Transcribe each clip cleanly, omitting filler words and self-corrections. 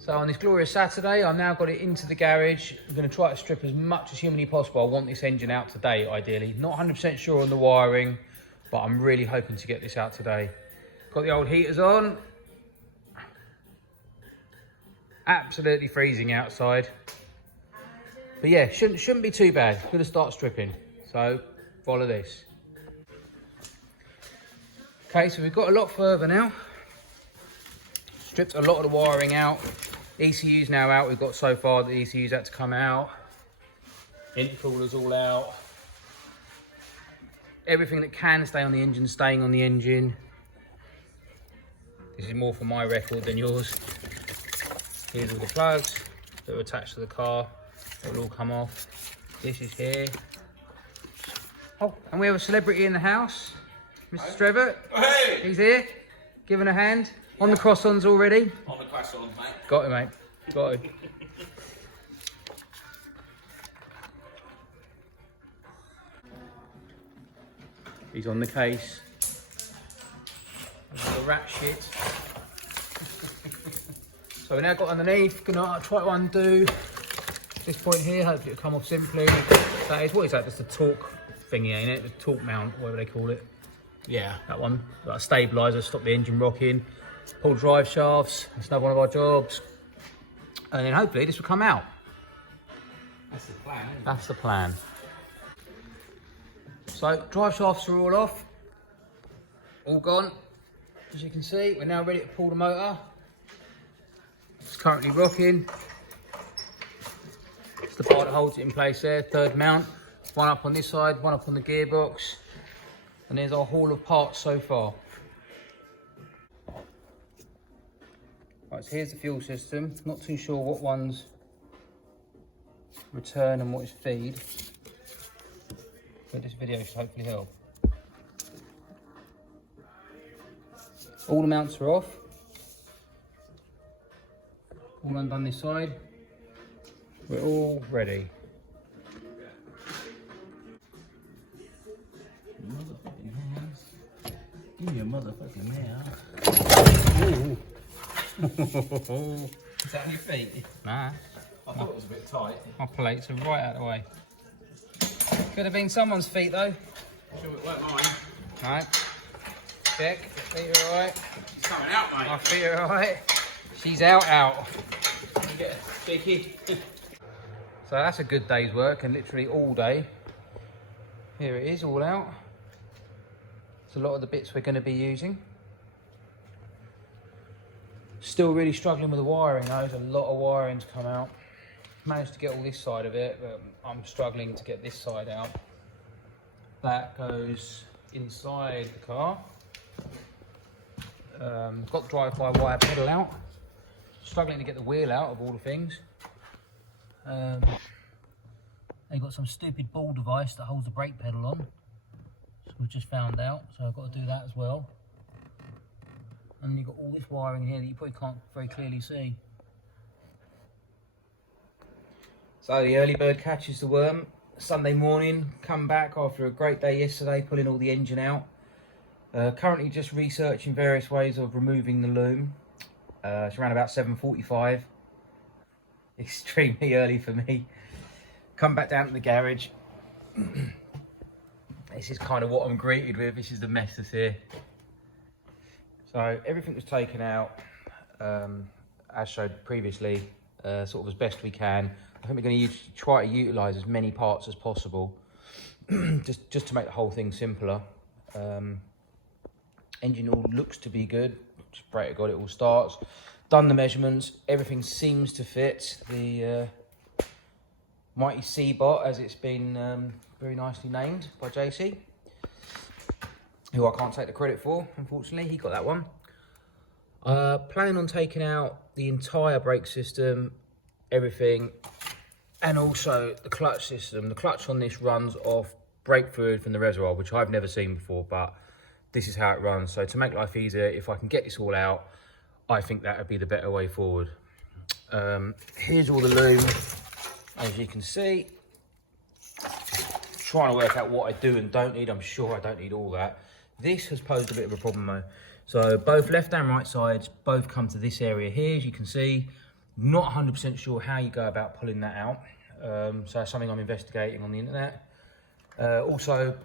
So on this glorious Saturday, I've now got it into the garage. I'm going to try to strip as much as humanly possible. I want this engine out today, ideally. Not 100% sure on the wiring, but I'm really hoping to get this out today. Got the old heaters on. Absolutely freezing outside. But yeah, shouldn't be too bad. Going to start stripping. So follow this. Okay, so we've got a lot further now. Stripped a lot of the wiring out. ECU's now out. We've got so far the ECU's had to come out. Intercooler's all out. Everything that can stay on the engine, staying on the engine. This is more for my record than yours. Here's all the plugs that are attached to the car. It'll all come off. This is here. Oh, and we have a celebrity in the house. Mr. Trevor. Hey! He's here. Giving a hand. On the croissants already. On the croissants, mate. Got it, mate. Got it. He's on the case. The rat shit. So we now got underneath. Gonna try to undo this point here. Hopefully it'll come off simply. That is, what is that? Just a torque thingy, ain't it? The torque mount, whatever they call it. Yeah, that one. Like a stabiliser, stop the engine rocking. Pull drive shafts. That's another one of our jobs. And then hopefully this will come out. That's the plan, isn't it? That's the plan. So drive shafts are all off. All gone. As you can see, we're now ready to pull the motor. It's currently rocking. It's the bar that holds it in place there. Third mount. One up on this side, one up on the gearbox. And there's our haul of parts so far. Right, so here's the fuel system. Not too sure what one's return and what is feed. But this video should hopefully help. All the mounts are off. All undone this side. We're all ready. Motherfucking hands. Give me a motherfucking hand. Is that on your feet? Nah. I thought it was a bit tight. My plates are right out of the way. Could have been someone's feet though. Sure it weren't mine. Right. Check. Feet are alright. She's coming out, mate. My feet are alright. She's out. You get cheeky. So that's a good day's work, and literally all day. Here it is, all out. It's a lot of the bits we're going to be using. Still really struggling with the wiring though. There's a lot of wiring to come out. Managed to get all this side of it, but I'm struggling to get this side out. That goes inside the car. Got the drive-by-wire pedal out. Struggling to get the wheel out of all the things. They've got some stupid ball device that holds the brake pedal on. So we've just found out, so I've got to do that as well. And you've got all this wiring here that you probably can't very clearly see. So the early bird catches the worm. Sunday morning, come back after a great day yesterday, pulling all the engine out. Currently just researching various ways of removing the loom. It's around about 7:45. Extremely early for me. Come back down to the garage. This is kind of what I'm greeted with. This is the mess that's here. So everything was taken out, as showed previously, sort of as best we can. I think we're going to try to utilise as many parts as possible, just to make the whole thing simpler. Engine all looks to be good. Just pray to God it all starts. Done the measurements. Everything seems to fit. The mighty C-Bot, as it's been very nicely named by JC, who I can't take the credit for, unfortunately. He got that one. Planning on taking out the entire brake system, everything, and also the clutch system. The clutch on this runs off brake fluid from the reservoir, which I've never seen before, but this is how it runs. So to make life easier, if I can get this all out, I think that would be the better way forward. Here's all the loom, as you can see. Trying to work out what I do and don't need. I'm sure I don't need all that. This has posed a bit of a problem though. So both left and right sides both come to this area here, as you can see. Not 100% sure how you go about pulling that out. So that's something I'm investigating on the internet. Also,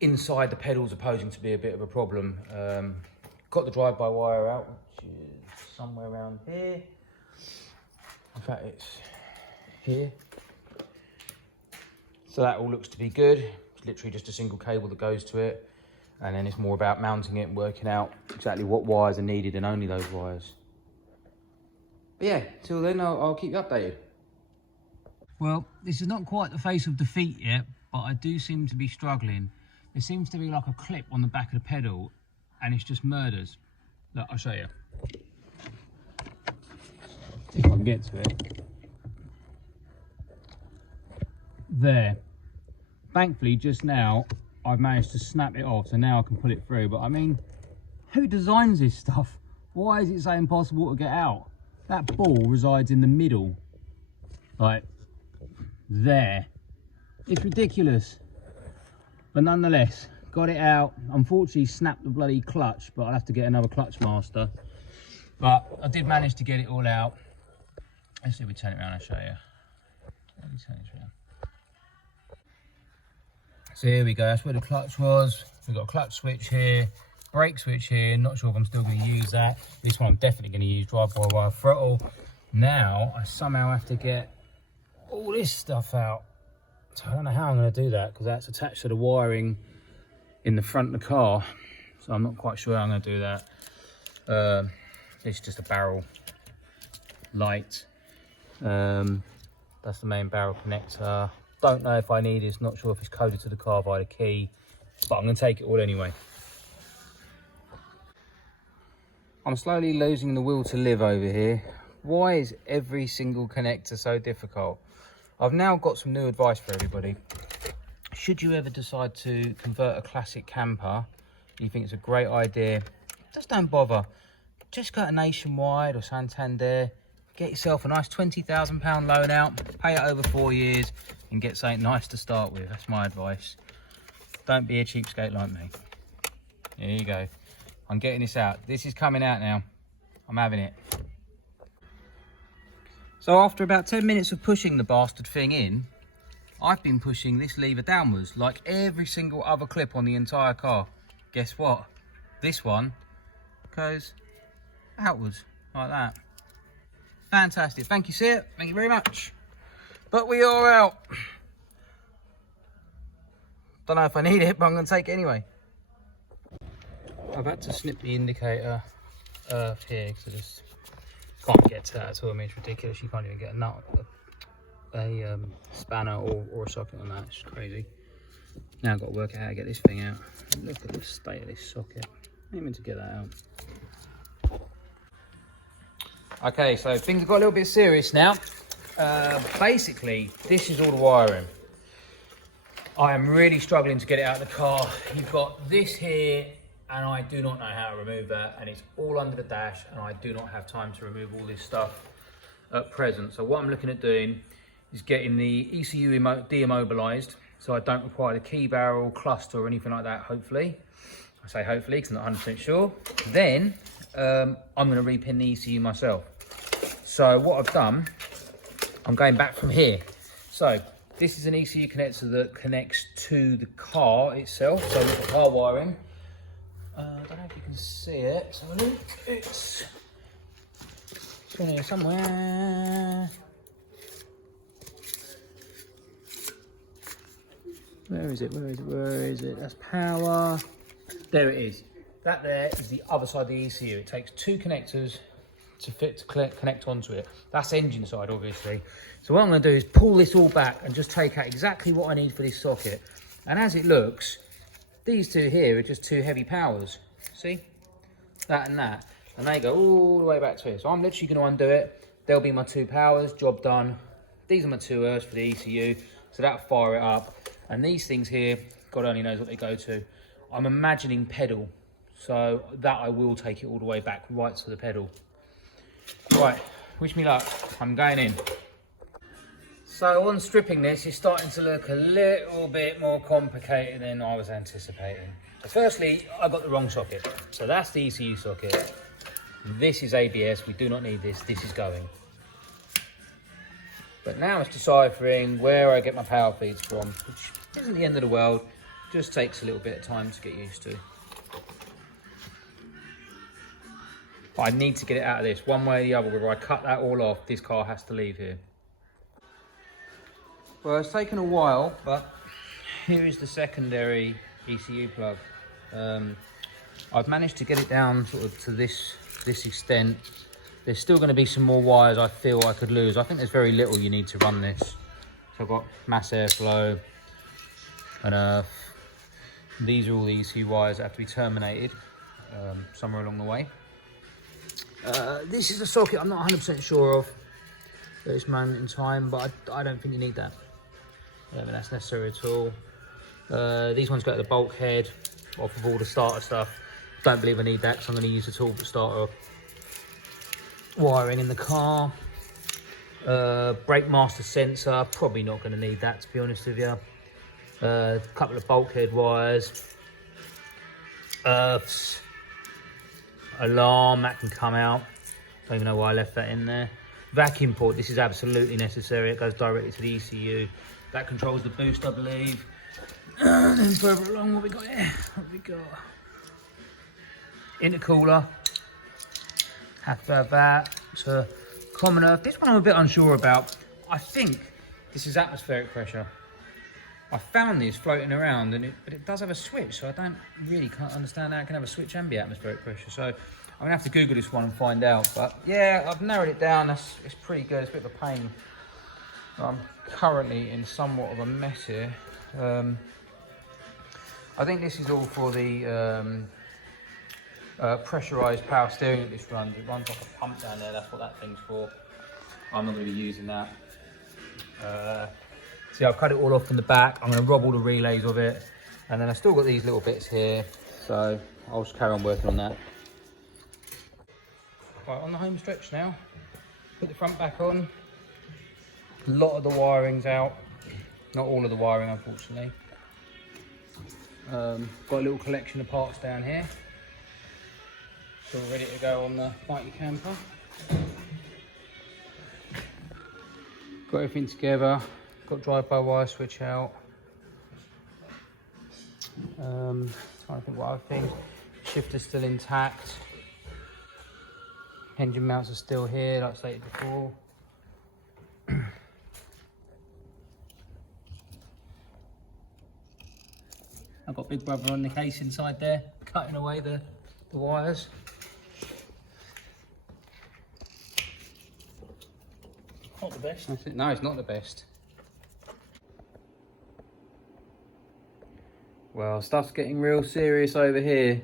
inside the pedals are posing to be a bit of a problem. Got the drive-by-wire out, which is somewhere around here. In fact, it's here. So that all looks to be good. It's literally just a single cable that goes to it. And then it's more about mounting it and working out exactly what wires are needed and only those wires. But yeah, till then I'll keep you updated. Well, this is not quite the face of defeat yet, but I do seem to be struggling. There seems to be like a clip on the back of the pedal and it's just murders. Look, I'll show you. See if I can get to it. There. Thankfully, just now, I've managed to snap it off, so now I can pull it through. But I mean, who designs this stuff? Why is it so impossible to get out? That ball resides in the middle. Like, there. It's ridiculous. But nonetheless, got it out. Unfortunately, snapped the bloody clutch, but I'll have to get another clutch master. But I did manage to get it all out. Let's see if we turn it around, I'll show you. Let me turn this around. So here we go, that's where the clutch was. We've got a clutch switch here, brake switch here. Not sure if I'm still going to use that. This one I'm definitely going to use, drive-by-wire throttle. Now, I somehow have to get all this stuff out. So I don't know how I'm going to do that because that's attached to the wiring in the front of the car. So I'm not quite sure how I'm going to do that. It's just a barrel light. That's the main barrel connector. Don't know if I need it, not sure if it's coded to the car via the key, but I'm going to take it all anyway. I'm slowly losing the will to live over here. Why is every single connector so difficult? I've now got some new advice for everybody. Should you ever decide to convert a classic camper, you think it's a great idea, just don't bother. Just go to Nationwide or Santander, get yourself a nice £20,000 loan out, pay it over 4 years, and get something nice to start with. That's my advice. Don't be a cheapskate like me. There you go. I'm getting this out. This is coming out now. I'm having it. So after about 10 minutes of pushing the bastard thing in, I've been pushing this lever downwards like every single other clip on the entire car. Guess what? This one goes outwards like that. Fantastic. Thank you, sir. Thank you very much. But we are out. Don't know if I need it, but I'm going to take it anyway. I've had to snip the indicator here because I just can't get to that at all. I mean, it's ridiculous. You can't even get a nut, a spanner or a socket on that. It's crazy. Now I've got to work out how to get this thing out. Look at the state of this socket. I didn't mean to get that out. Okay, so things have got a little bit serious now. Basically, this is all the wiring. I am really struggling to get it out of the car. You've got this here, and I do not know how to remove that, and it's all under the dash, and I do not have time to remove all this stuff at present. So what I'm looking at doing is getting the ECU deimmobilized, so I don't require the key barrel, cluster, or anything like that, hopefully. I say hopefully, because I'm not 100% sure. Then, I'm going to repin the ECU myself. So what I've done, I'm going back from here. So this is an ECU connector that connects to the car itself. So with the car wiring, I don't know if you can see it. So it's in here somewhere. Where is it? Where is it? Where is it? That's power. There it is. That there is the other side of the ECU. It takes two connectors to connect onto it. That's engine side, obviously. So what I'm going to do is pull this all back and just take out exactly what I need for this socket. And as it looks, these two here are just two heavy powers. See? That and that. And they go all the way back to here. So I'm literally going to undo it. There'll be my two powers, job done. These are my two earths for the ECU. So that'll fire it up. And these things here, God only knows what they go to. I'm imagining pedal. So that I will take it all the way back right to the pedal. Right, wish me luck. I'm going in. So on stripping this, it's starting to look a little bit more complicated than I was anticipating. So firstly, I got the wrong socket. So that's the ECU socket. This is ABS, we do not need this, this is going. But now it's deciphering where I get my power feeds from, which isn't the end of the world, just takes a little bit of time to get used to. But I need to get it out of this, one way or the other. Whether I cut that all off, this car has to leave here. Well, it's taken a while, but here is the secondary ECU plug. I've managed to get it down sort of to this extent. There's still going to be some more wires I feel I could lose. I think there's very little you need to run this. So I've got mass airflow and earth. These are all the ECU wires that have to be terminated somewhere along the way. This is a socket I'm not 100% sure of at this moment in time, but I don't think you need that. I don't think that's necessary at all. These ones go to the bulkhead off of all the starter stuff. Don't believe I need that because I'm going to use the Talbot starter wiring in the car. Brake master sensor, probably not going to need that, to be honest with you. A couple of bulkhead wires. Earths. Alarm, that can come out. Don't even know why I left that in there. Vacuum port, this is absolutely necessary. It goes directly to the ECU. That controls the boost, I believe. And then further along, what we got here? What we got? Intercooler. Have to have that. It's a common earth. This one I'm a bit unsure about. I think this is atmospheric pressure. I found this floating around, but it does have a switch, so I don't really can't understand how it can have a switch and be atmospheric pressure. So I'm gonna have to Google this one and find out. But yeah, I've narrowed it down. It's pretty good. It's a bit of a pain. I'm currently in somewhat of a mess here. I think this is all for the pressurised power steering that this runs. It runs like a pump down there. That's what that thing's for. I'm not going to be using that. See, I've cut it all off from the back. I'm going to rob all the relays of it. And then I've still got these little bits here. So I'll just carry on working on that. Right, on the home stretch now. Put the front back on. A lot of the wiring's out. Not all of the wiring, unfortunately. Got a little collection of parts down here. It's all ready to go on the mighty camper. Got everything together. Got drive-by-wire switch out. Trying to think what other things. Shifter's still intact. Engine mounts are still here, like I stated before. I've got Big Brother on the case inside there, cutting away the wires. Not the best. No, it's not the best. Well, stuff's getting real serious over here.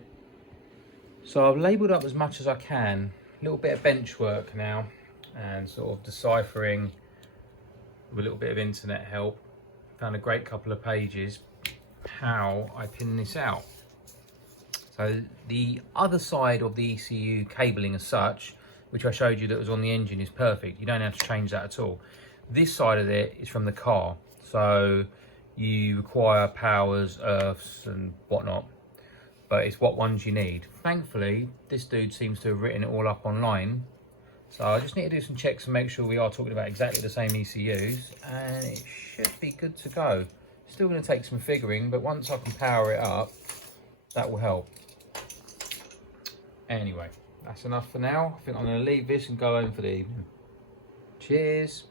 So I've labelled up as much as I can. A little bit of bench work now and sort of deciphering with a little bit of internet help. Found a great couple of pages how I pin this out. So the other side of the ECU cabling as such, which I showed you that was on the engine, is perfect. You don't have to change that at all. This side of it is from the car. So you require powers, earths and whatnot, but it's what ones you need. Thankfully, this dude seems to have written it all up online. So I just need to do some checks and make sure we are talking about exactly the same ECUs, and it should be good to go. Still going to take some figuring, but once I can power it up, that will help. Anyway, that's enough for now. I think I'm going to leave this and go home for the evening. Cheers.